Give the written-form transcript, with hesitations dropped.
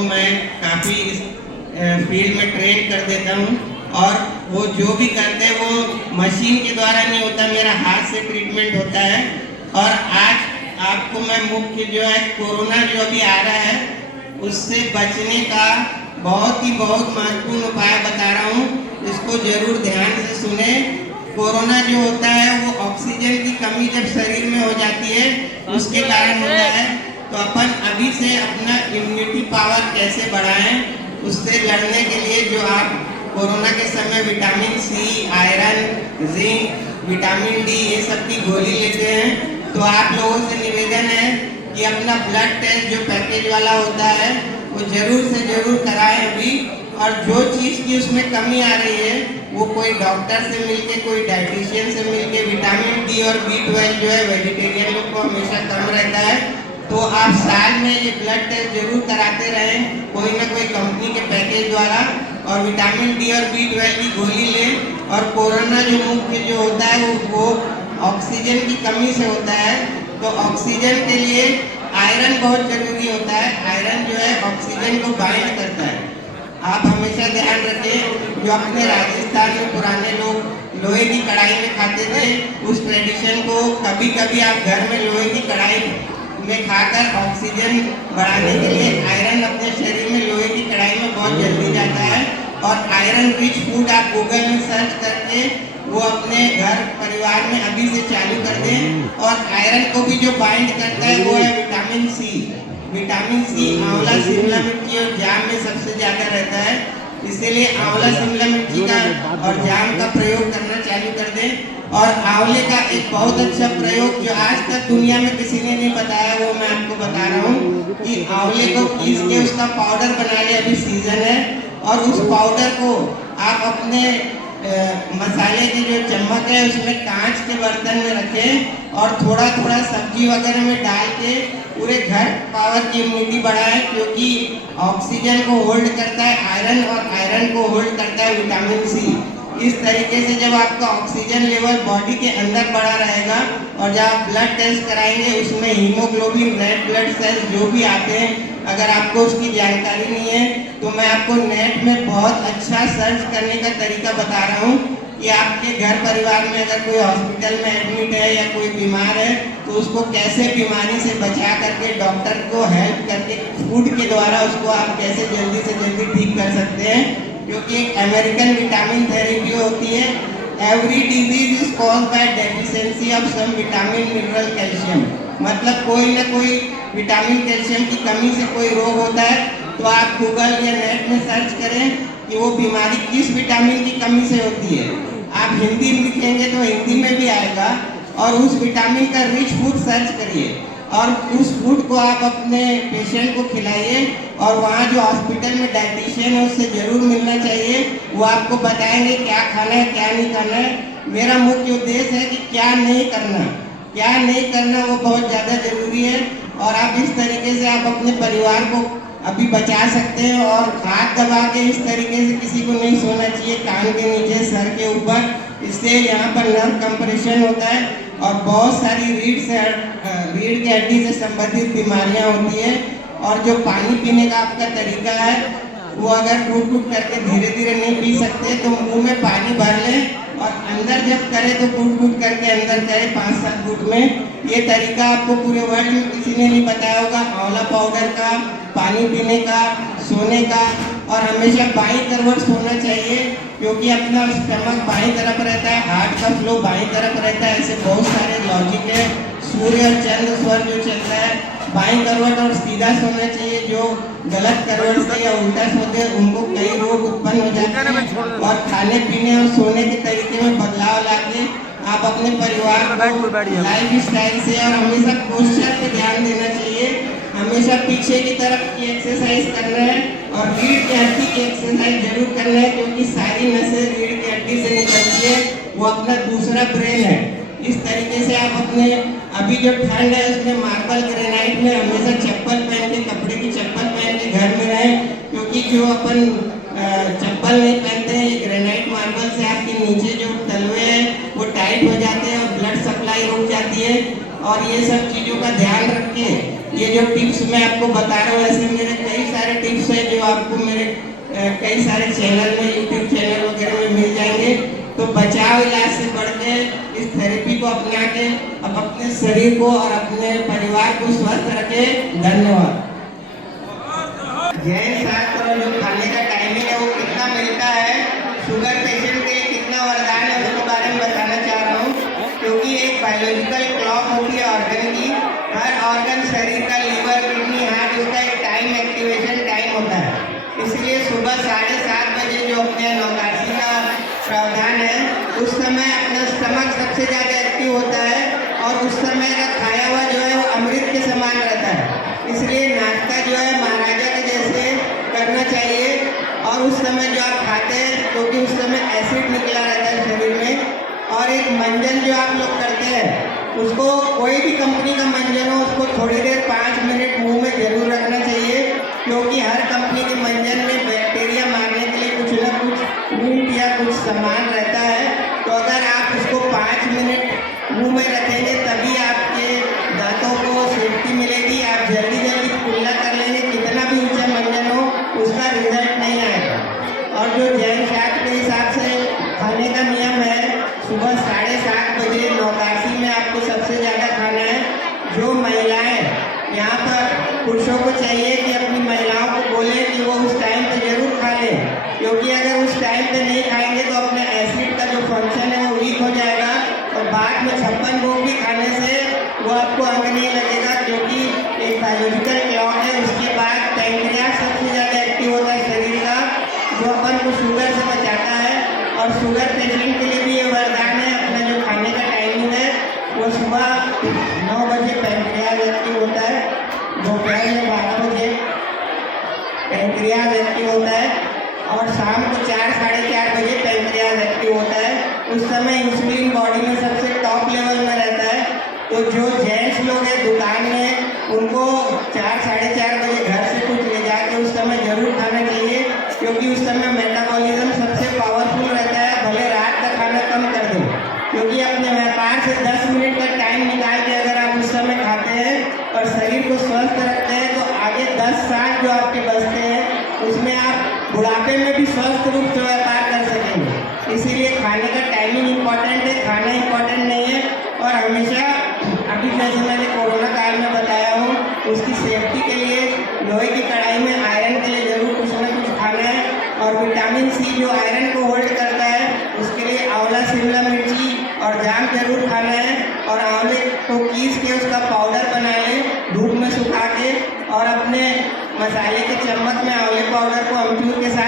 को मैं काफ़ी इस फील्ड में ट्रेन कर देता हूँ और वो जो भी करते हैं वो मशीन के द्वारा नहीं होता, मेरा हाथ से ट्रीटमेंट होता है। और आज आपको मैं मुख्य जो है कोरोना जो अभी आ रहा है उससे बचने का बहुत महत्वपूर्ण उपाय बता रहा हूँ, इसको जरूर ध्यान से सुने। कोरोना जो होता है वो ऑक्सीजन की कमी जब शरीर में हो जाती है उसके कारण होता है। तो अपन अभी से अपना इम्यूनिटी पावर कैसे बढ़ाएं, उससे लड़ने के लिए जो आप कोरोना के समय vitamin C, iron, zinc, vitamin D ये सब की गोली लेते हैं, तो आप लोगों से निवेदन है कि अपना ब्लड टेस्ट जो पैकेज वाला होता है वो जरूर से जरूर कराएं अभी। और जो चीज़ की उसमें कमी आ रही है वो कोई डॉक्टर से मिलके, कोई डाइटिशियन से मिलके, विटामिन डी और B12 जो है वेजिटेरियन लोग को हमेशा कम रहता है, तो आप साल में ये ब्लड टेस्ट जरूर कराते रहें कोई ना कोई कंपनी के पैकेज द्वारा, और विटामिन डी और B12 की गोली लें। और कोरोना जो मुख्य जो होता है वो ऑक्सीजन की कमी से होता है, तो ऑक्सीजन के लिए आयरन बहुत जरूरी होता है। आयरन जो है ऑक्सीजन को बाइंड करता है। आप हमेशा ध्यान रखें, जो अपने राजस्थान में पुराने लोग लोहे की कढ़ाई में खाते थे, उस ट्रेडिशन को कभी कभी आप घर में लोहे की कढ़ाई में खाकर ऑक्सीजन बढ़ाने के लिए आयरन अपने शरीर में लोहे की कढ़ाई में बहुत जल्दी जाता है। और आयरन रिच फूड आप गूगल में सर्च करके वो अपने घर परिवार में अभी से चालू कर दें। और आयरन को भी जो बाइंड करता है वो है विटामिन सी। विटामिन सी आंवला, शिमला मिर्ची और जाम में सबसे ज्यादा रहता है, इसीलिए आंवला, शिमला मिर्ची का और जाम का प्रयोग करना चालू कर दें। और आंवले का एक बहुत अच्छा प्रयोग जो आज तक दुनिया में किसी ने नहीं बताया वो मैं आपको बता रहा हूँ कि आंवले को पीस के उसका पाउडर बना ले, अभी सीजन है, और उस पाउडर को आप अपने मसाले की जो चम्मच है उसमें कांच के बर्तन में रखें और थोड़ा थोड़ा सब्जी वगैरह में डाल के पूरे घर पावर की इम्यूनिटी बढ़ाएं, क्योंकि ऑक्सीजन को होल्ड करता है आयरन और आयरन को होल्ड करता है विटामिन सी। इस तरीके से जब आपका ऑक्सीजन लेवल बॉडी के अंदर बढ़ा रहेगा और जब आप ब्लड टेस्ट कराएंगे उसमें हीमोग्लोबिन, रेड ब्लड सेल्स जो भी आते हैं, अगर आपको उसकी जानकारी नहीं है तो मैं आपको नेट में बहुत अच्छा सर्च करने का तरीका बता रहा हूँ कि आपके घर परिवार में अगर कोई हॉस्पिटल में एडमिट है या कोई बीमार है तो उसको कैसे बीमारी से बचा करके डॉक्टर को हेल्प करके फूड के द्वारा उसको आप कैसे जल्दी से जल्दी ठीक कर सकते हैं। क्योंकि एक अमेरिकन विटामिन थेरेपी होती है, every disease is caused by deficiency of some vitamin, mineral, calcium. मतलब कोई ना कोई विटामिन, कैल्शियम की कमी से कोई रोग होता है, तो आप गूगल या नेट में सर्च करें कि वो बीमारी किस विटामिन की कमी से होती है। आप हिंदी में लिखेंगे तो हिंदी में भी आएगा, और उस विटामिन का रिच फूड सर्च करिए और उस फूड को आप अपने पेशेंट को खिलाइए। और वहाँ जो हॉस्पिटल में डाइटिशियन है उससे जरूर मिलना चाहिए, वो आपको बताएंगे क्या खाना है क्या नहीं करना है। मेरा मुख्य उद्देश्य है कि क्या नहीं करना वो बहुत ज़्यादा जरूरी है। और आप इस तरीके से आप अपने परिवार को अभी बचा सकते हैं। और हाथ दबा के इस तरीके से किसी को नहीं सोना चाहिए, कान के नीचे, सर के ऊपर, इससे यहाँ पर नर्व कंप्रेशन होता है और बहुत सारी रीढ़ की हड्डी से संबंधित बीमारियाँ होती है। और जो पानी पीने का आपका तरीका है वो अगर घूट करके धीरे धीरे नहीं पी सकते तो मुंह में पानी भर लें और अंदर जब करें तो घूट करके अंदर करें 5-7 घूट में। ये तरीका आपको पूरे वर्ल्ड में किसी ने नहीं बताया होगा, आंवला पाउडर का, पानी पीने का, सोने का। और हमेशा बाईं तरफ सोना चाहिए, क्योंकि अपना स्टमक बाईं तरफ रहता है, हार्ट का फ्लो बाईं तरफ रहता है। ऐसे बहुत सारे लॉजिक है। सूर्य और चंद्र स्वर जो चलता है बाईं करवट और सीधा सोना चाहिए। जो गलत करवट से या उल्टा सोते हैं उनको कई रोग उत्पन्न हो जाते हैं। और खाने पीने और सोने के तरीके में बदलाव लाके आप अपने परिवार को लाइफ स्टाइल से और हमेशा पोस्चर पे ध्यान देना चाहिए। हमेशा पीछे की तरफ की एक्सरसाइज करना है और रीढ़ की हड्डी की एक्सरसाइज जरूर करना है, क्योंकि सारी नसें रीढ़ की हड्डी से निकलती है, वो अपना दूसरा ब्रेन है। इस तरीके से आप अपने अभी जो ठंड है उसमें मार्बल, ग्रेनाइट में हमेशा चप्पल पहन के, कपड़े की चप्पल पहन के घर में रहें, क्योंकि जो अपन चप्पल नहीं पहनते हैं, ये ग्रेनाइट मार्बल से आपके नीचे जो तलवे हैं वो टाइट हो जाते हैं और ब्लड सप्लाई रुक जाती है। और ये सब चीज़ों का ध्यान रखें। ये जो टिप्स मैं आपको बता रहा हूँ, ऐसे मेरे कई सारे टिप्स हैं जो आपको मेरे कई सारे चैनल में, यूट्यूब चैनल वगैरह में मिल जाएंगे। तो बचाव इलाज से बढ़ के इस थेरेपी को अपना के अब अपने शरीर को और अपने परिवार को स्वस्थ रखें। धन्यवाद। जैन शास्त्र जो खाने का टाइमिंग है वो कितना मिलता है, शुगर पेशेंट के लिए कितना वरदान है, उसके बारे में बताना चाह रहा हूँ। क्योंकि एक बायोलॉजिकल क्लॉक होती है ऑर्गन की, हर ऑर्गन शरीर का, लीवर, किडनी, हार्ट, उसका एक टाइम एक्टिवेशन टाइम होता है। इसलिए सुबह 7:30 बजे जो अपने नौकाशी का प्रावधान है, उस समय अपना स्टमक सबसे ज़्यादा एक्टिव होता है और उस समय का खाया हुआ जो है वो अमृत के समान रहता है। इसलिए नाश्ता जो है महाराजा के जैसे करना चाहिए। और उस समय जो आप खाते हैं, क्योंकि उस समय एसिड निकला रहता है शरीर में। और एक मंजन जो आप लोग करते हैं, उसको कोई भी कंपनी का मंजन हो, उसको थोड़ी देर 5 मिनट मुंह में जरूर रखना चाहिए। क्योंकि हर कंपनी के मंजन में बैक्टीरिया मारने के लिए कुछ ना कुछ मीट या कुछ सामान रहता है। तो अगर आप उसको 5 मिनट मुंह में रखेंगे तभी आपके दांतों को सेफ्टी मिलेगी। आप जल्दी जल्दी कुल्ला कर लेंगे, कितना भी ऊंचा मंजन हो, उसका रिजल्ट नहीं आएगा। और जो जैन शास्त्र के हिसाब से खाने का नियम है, सुबह 7:30 बजे नौकाशी में आपको सबसे ज़्यादा खाना है। जो महिलाएं, यहाँ पर पुरुषों को चाहिए कि अपनी महिलाओं को बोले कि वो उस टाइम पे जरूर खा लें। क्योंकि अगर उस टाइम पे नहीं खाएंगे तो अपने एसिड का जो फंक्शन है वो वीक हो जाएगा और बाद में 56 भोग भी खाने से वो आपको अंग नहीं लगेगा। क्योंकि एक बायोलॉजिकल क्लॉक है। उसके बाद पैंक्रियास सबसे ज़्यादा एक्टिव होता है शरीर का, जो अपन को शुगर से बचाता है। और शुगर पेशेंट के लिए भी ये वरदान है। अपना जो खाने का टाइमिंग है वो सुबह 9 बजे पैंक्रियास एक्टिव होता है, दोपहर में 12 बजे पैंक्रियास एक्टिव होता है और शाम को 4 साढ़े 4 बजे पैंक्रियास एक्टिव होता है। उस समय इंसुलिन बॉडी में सबसे टॉप लेवल में रहता है। तो जो जेंट्स लोग हैं दुकान में, उनको 4 साढ़े 4 बजे घर से कुछ ले जाके उस समय जरूर खाना चाहिए। क्योंकि उस समय मेटाबॉलिज्म सबसे पावरफुल रहता है। भले रात का खाना कम कर दो, क्योंकि अपने व्यापार से 10 मिनट का टाइम निकाल के अगर आप उस समय खाते हैं और शरीर को स्वस्थ रखते हैं तो आगे 10 साल जो आपके बचते हैं उसमें आप बुढ़ापे में भी स्वस्थ रूप से व्यापार कर सकेंगे। इसीलिए खाने का टाइमिंग इम्पॉर्टेंट है, खाना इम्पॉर्टेंट नहीं है। और हमेशा अभी जैसे मैंने कोरोना काल में बताया हूँ, उसकी सेफ्टी के लिए लोहे की कढ़ाई में आयरन के लिए जरूर कुछ ना कुछ खाना है। और विटामिन सी जो आयरन को होल्ड करता है, उसके लिए आंवला, शिमला मिर्ची और जाम जरूर खाना है। और आंवले को पीस के उसका पाउडर बना लें धूप में सुखा के, और अपने मसाले के चम्मच में आंवले पाउडर को अमचूर के साथ